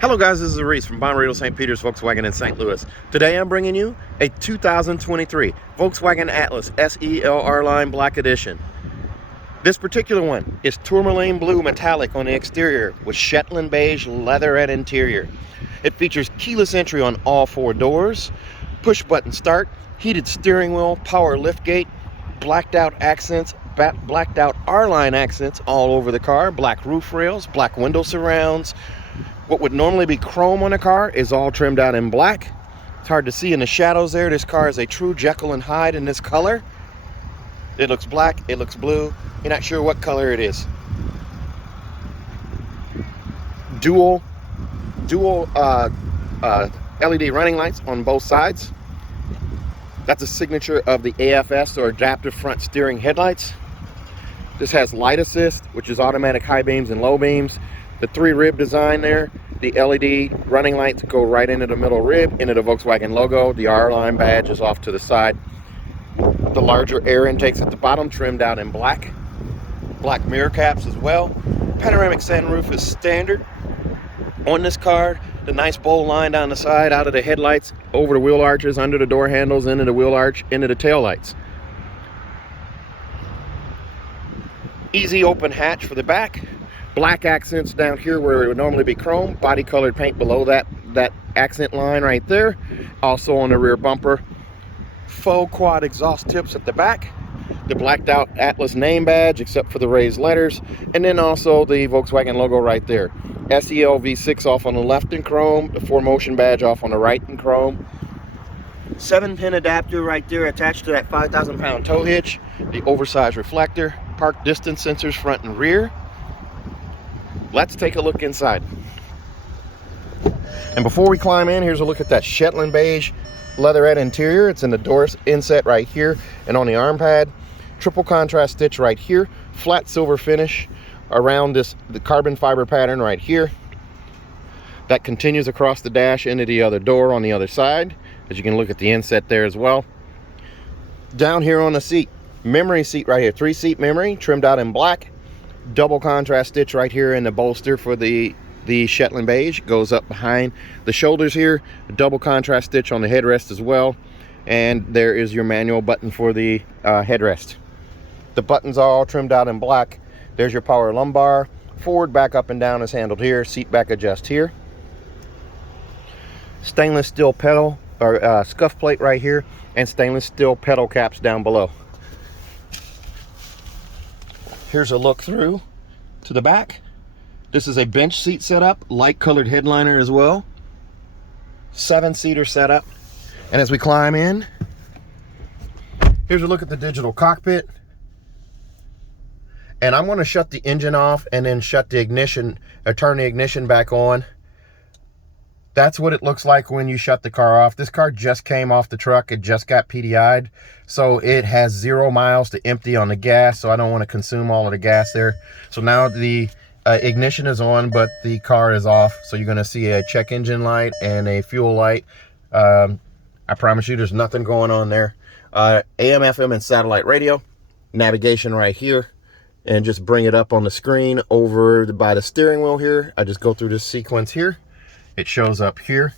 Hello guys, this is Reese from Bonrito St. Peter's Volkswagen in St. Louis. Today I'm bringing you a 2023 Volkswagen Atlas SEL R-Line Black Edition. This particular one is tourmaline blue metallic on the exterior with Shetland Beige leatherette interior. It features keyless entry on all four doors, push button start, heated steering wheel, power liftgate, blacked out accents, blacked out R-Line accents all over the car, black roof rails, black window surrounds. What would normally be chrome on a car is all trimmed out in black. It's hard to see in the shadows there. This car is a true Jekyll and Hyde in this color. It looks black, it looks blue. You're not sure what color it is. Dual LED running lights on both sides. That's a signature of the AFS, or adaptive front steering headlights. This has light assist, which is automatic high beams and low beams. The 3-rib design there, the LED running lights go right into the middle rib, into the Volkswagen logo. The R-Line badge is off to the side. The larger air intakes at the bottom, trimmed out in black. Black mirror caps as well. Panoramic sunroof is standard on this car. The nice bowl line down the side, out of the headlights, over the wheel arches, under the door handles, into the wheel arch, into the tail lights. Easy open hatch for the back. Black accents down here where it would normally be chrome. Body colored paint below that accent line right there. Also on the rear bumper. Faux quad exhaust tips at the back. The blacked out Atlas name badge except for the raised letters. And then also the Volkswagen logo right there. SEL V6 off on the left in chrome. The 4Motion badge off on the right in chrome. 7-pin adapter right there attached to that 5,000-pound tow hitch. The oversized reflector. Park distance sensors front and rear. Let's take a look inside. And before we climb in, here's a look at that Shetland Beige leatherette interior. It's in the door inset right here and on the arm pad. Triple contrast stitch right here. Flat silver finish around the carbon fiber pattern right here. That continues across the dash into the other door on the other side. As you can look at the inset there as well. Down here on the seat, memory seat right here. 3-seat memory, trimmed out in black. Double contrast stitch right here in the bolster for the Shetland Beige. Goes up behind the shoulders here. A double contrast stitch on the headrest as well. And there is your manual button for the headrest. The buttons are all trimmed out in black. There's your power lumbar. Forward, back, up, and down is handled here. Seat back adjust here. Stainless steel pedal or scuff plate right here, and stainless steel pedal caps down below. Here's a look through to the back. This is a bench seat setup, light colored headliner as well. 7-seater setup. And as we climb in, here's a look at the digital cockpit. And I'm going to shut the engine off and then shut the ignition, or turn the ignition back on. That's what it looks like when you shut the car off. This car just came off the truck. It just got PDI'd. So it has 0 miles to empty on the gas. So I don't want to consume all of the gas there. So now the ignition is on, but the car is off. So you're going to see a check engine light and a fuel light. I promise you there's nothing going on there. AM, FM, and satellite radio. Navigation right here. And just bring it up on the screen over by the steering wheel here. I just go through this sequence here. It shows up here.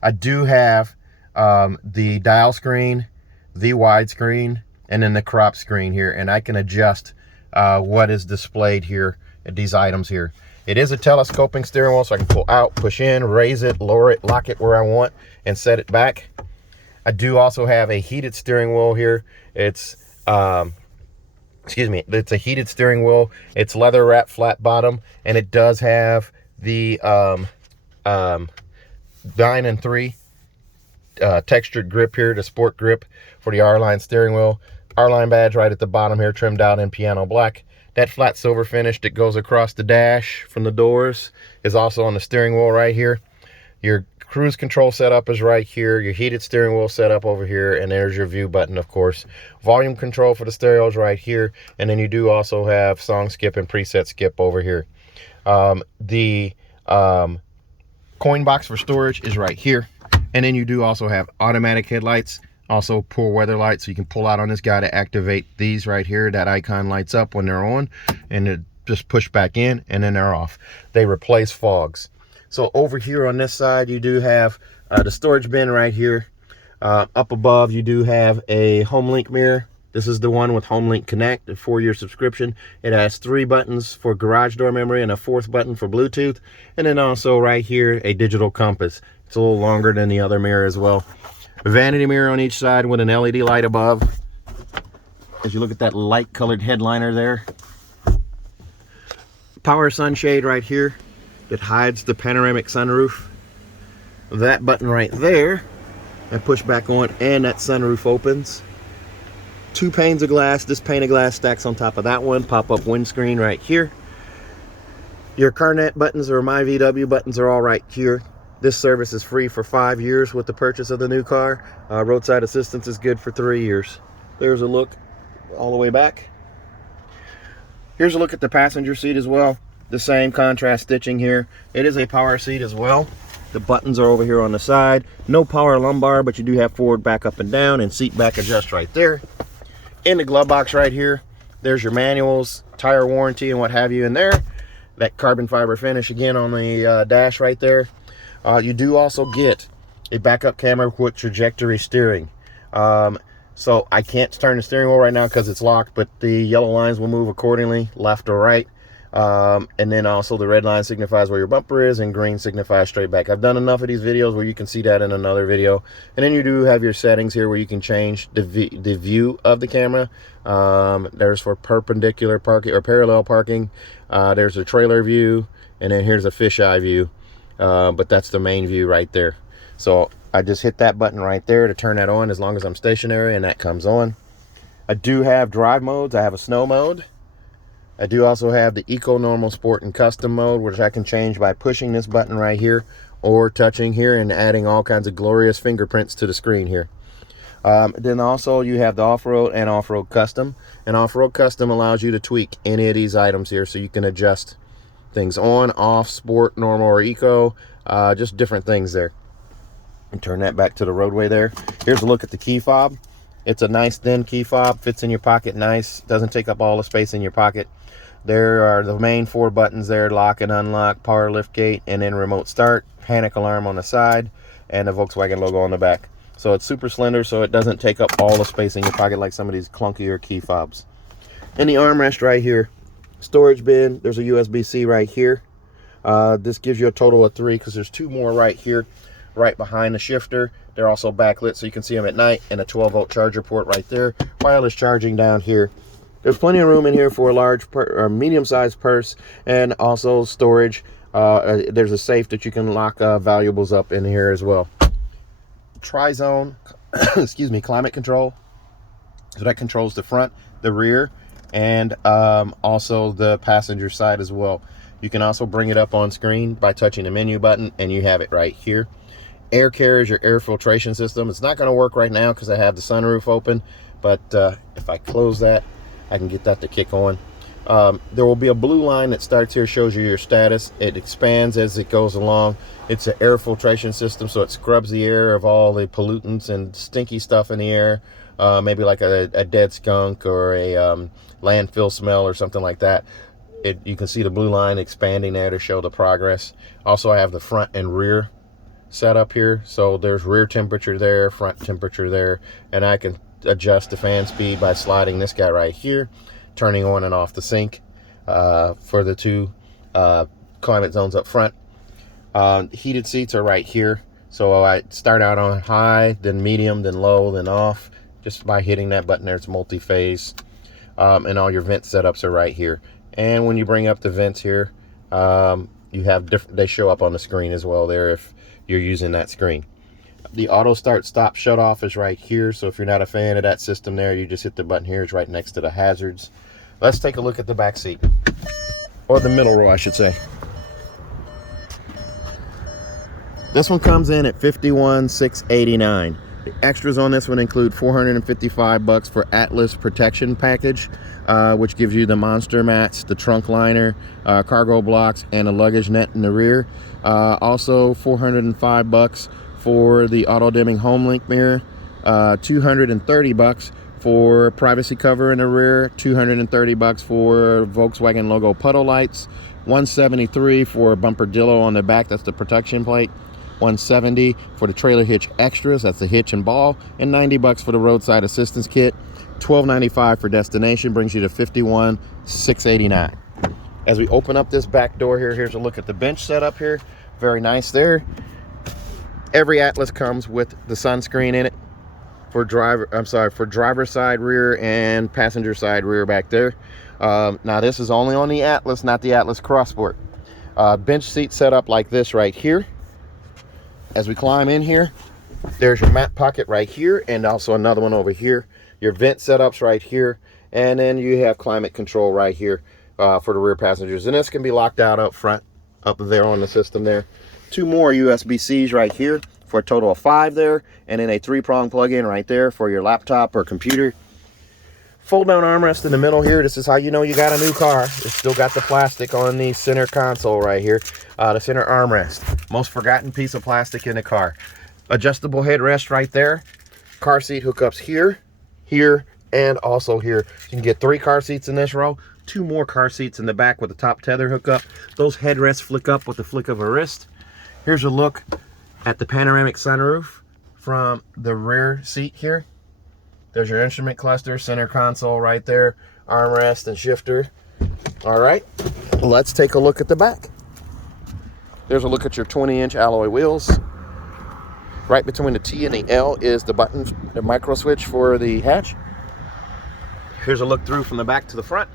I do have the dial screen, the widescreen, and then the crop screen here, and I can adjust what is displayed here at these items here. It is a telescoping steering wheel, so I can pull out, push in, raise it, lower it, lock it where I want, and set it back. I do also have a heated steering wheel here. It's it's a heated steering wheel. It's leather wrap flat bottom, and it does have the 9 and 3 textured grip here, the sport grip for the R-Line steering wheel. R-Line badge right at the bottom here, trimmed out in piano black. That flat silver finish that goes across the dash from the doors is also on the steering wheel right here. Your cruise control setup is right here. Your heated steering wheel setup over here, and there's your view button, of course. Volume control for the stereo is right here, and then you do also have song skip and preset skip over here. The coin box for storage is right here, and then you do also have automatic headlights, also poor weather lights, so you can pull out on this guy to activate these right here. That icon lights up when they're on, and it just push back in, and then they're off. They replace fogs. So over here on this side, you do have the storage bin right here. Up above, you do have a HomeLink mirror. This is the one with HomeLink Connect, a 4-year subscription. It has 3 buttons for garage door memory and a 4th button for Bluetooth. And then also right here, a digital compass. It's a little longer than the other mirror as well. A vanity mirror on each side with an LED light above. As you look at that light colored headliner there. Power sunshade right here. It hides the panoramic sunroof. That button right there, I push back on and that sunroof opens. 2 panes of glass. This pane of glass stacks on top of that one. Pop-up windscreen right here. Your CarNet buttons or My VW buttons are all right here. This service is free for 5 years with the purchase of the new car. Roadside assistance is good for 3 years. There's a look all the way back. Here's a look at the passenger seat as well. The same contrast stitching here. It is a power seat as well. The buttons are over here on the side. No power lumbar, but you do have forward, back, up, and down, and seat back adjust right there. In the glove box right here, there's your manuals, tire warranty, and what have you in there. That carbon fiber finish again on the dash right there. You do also get a backup camera with trajectory steering. So I can't turn the steering wheel right now because it's locked, but the yellow lines will move accordingly, left or right. And then also the red line signifies where your bumper is and green signifies straight back. I've done enough of these videos where you can see that in another video. And then you do have your settings here where you can change the view of the camera. There's for perpendicular parking or parallel parking. There's a trailer view, and then here's a fisheye view. But that's the main view right there. So I just hit that button right there to turn that on as long as I'm stationary, and that comes on. I do have drive modes. I have a snow mode. I do also have the Eco, Normal, Sport, and Custom mode, which I can change by pushing this button right here or touching here and adding all kinds of glorious fingerprints to the screen here. Then also you have the Off-Road and Off-Road Custom. And Off-Road Custom allows you to tweak any of these items here, so you can adjust things on, off, Sport, Normal, or Eco, just different things there. And turn that back to the roadway there. Here's a look at the key fob. It's a nice thin key fob, fits in your pocket nice, doesn't take up all the space in your pocket. There are the main 4 buttons there: lock and unlock, power lift gate, and then remote start, panic alarm on the side, and the Volkswagen logo on the back. So it's super slender, so it doesn't take up all the space in your pocket like some of these clunkier key fobs. And the armrest right here, storage bin, there's a USB-C right here. This gives you a total of 3 because there's 2 more right here, right behind the shifter. They're also backlit so you can see them at night, and a 12-volt charger port right there. Wireless charging down here. There's plenty of room in here for a large or medium-sized purse, and also storage. There's a safe that you can lock valuables up in here as well. Tri-zone, excuse me, climate control. So that controls the front, the rear, and also the passenger side as well. You can also bring it up on screen by touching the menu button, and you have it right here. Air carrier is your air filtration system. It's not going to work right now because I have the sunroof open, but if I close that, I can get that to kick on. There will be a blue line that starts here, shows you your status. It expands as it goes along. It's an air filtration system, so it scrubs the air of all the pollutants and stinky stuff in the air, maybe like a dead skunk or a landfill smell or something like that. You can see the blue line expanding there to show the progress. Also, I have the front and rear set up here, so there's rear temperature there, front temperature there, and I can adjust the fan speed by sliding this guy right here, turning on and off the sync for the 2 climate zones up front. Heated seats are right here, so I start out on high, then medium, then low, then off, just by hitting that button there. It's multi-phase, and all your vent setups are right here. And when you bring up the vents here, you have different, they show up on the screen as well there if you're using that screen. The auto start stop shut off is right here, so if you're not a fan of that system there, you just hit the button here. It's right next to the hazards. Let's take a look at the back seat, or the middle row I should say. This one comes in at $51,689. The extras on this one include $455 for Atlas protection package, which gives you the monster mats, the trunk liner, cargo blocks, and a luggage net in the rear. Also $405 for the auto dimming HomeLink mirror, $230 for privacy cover in the rear, $230 for Volkswagen logo puddle lights, $173 for a bumper on the back, that's the protection plate. $170 for the trailer hitch extras, that's the hitch and ball, and $90 for the roadside assistance kit. $12.95 for destination, brings you to $51,689. As we open up this back door here, here's a look at the bench setup here. Very nice there. Every Atlas comes with the sunscreen in it for driver side rear and passenger side rear back there. Now this is only on the Atlas, not the Atlas Crossport. Bench seat set up like this right here. As we climb in here, there's your mat pocket right here, and also another one over here. Your vent setups right here, and then you have climate control right here for the rear passengers. And this can be locked out up front, up there on the system there. 2 more USB-Cs right here for a total of 5 there, and then a 3-prong plug-in right there for your laptop or computer. Fold-down armrest in the middle here. This is how you know you got a new car. It's still got the plastic on the center console right here, the center armrest. Most forgotten piece of plastic in the car. Adjustable headrest right there. Car seat hookups here, here, and also here. You can get 3 car seats in this row. 2 more car seats in the back with the top tether hookup. Those headrests flick up with the flick of a wrist. Here's a look at the panoramic sunroof from the rear seat here. There's your instrument cluster, center console right there, armrest and shifter. All right, let's take a look at the back. There's a look at your 20-inch alloy wheels. Right between the T and the L is the button, the micro switch for the hatch. Here's a look through from the back to the front.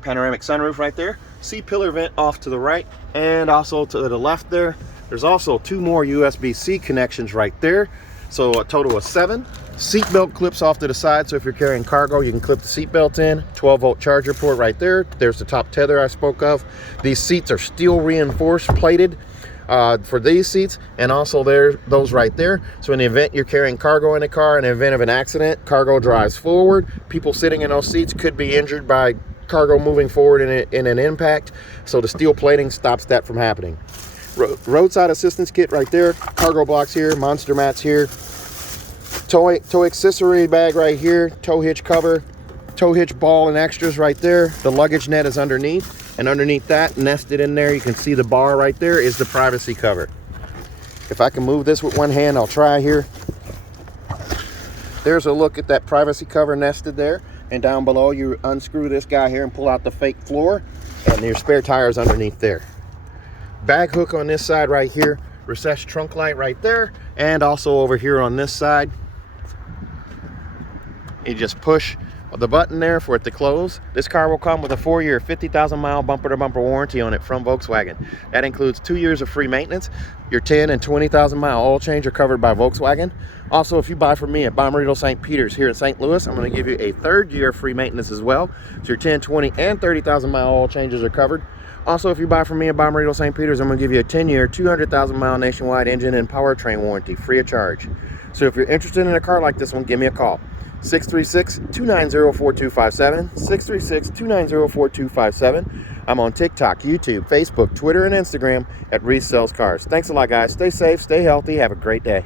Panoramic sunroof right there. C-pillar vent off to the right and also to the left there. There's also 2 more USB-C connections right there. So a total of 7. Seatbelt clips off to the side, so if you're carrying cargo, you can clip the seatbelt in. 12-volt charger port right there. There's the top tether I spoke of. These seats are steel reinforced, plated for these seats, and also those right there. So in the event you're carrying cargo in the car, in the event of an accident, cargo drives forward. People sitting in those seats could be injured by cargo moving forward in an impact. So the steel plating stops that from happening. Roadside assistance kit right there. Cargo blocks here, monster mats here. Tow accessory bag right here, tow hitch cover, tow hitch ball and extras right there. The luggage net is underneath, and underneath that, nested in there, you can see the bar right there is the privacy cover. If I can move this with one hand, I'll try here. There's a look at that privacy cover nested there, and down below you unscrew this guy here and pull out the fake floor, and your spare tires underneath there. Bag hook on this side right here, recessed trunk light right there, and also over here on this side. You just push the button there for it to close. This car will come with a 4-year, 50,000-mile bumper-to-bumper warranty on it from Volkswagen. That includes 2 years of free maintenance. Your 10 and 20,000-mile oil change are covered by Volkswagen. Also, if you buy from me at Bommarito St. Peter's here in St. Louis, I'm going to give you a 3rd year free maintenance as well. So your 10, 20, and 30,000-mile oil changes are covered. Also, if you buy from me at Bommarito St. Peter's, I'm going to give you a 10-year, 200,000-mile nationwide engine and powertrain warranty free of charge. So if you're interested in a car like this one, give me a call. 636-290-4257, 636-290-4257. I'm on TikTok, YouTube, Facebook, Twitter, and Instagram at Reese Sells Cars. Thanks a lot, guys. Stay safe, stay healthy, have a great day.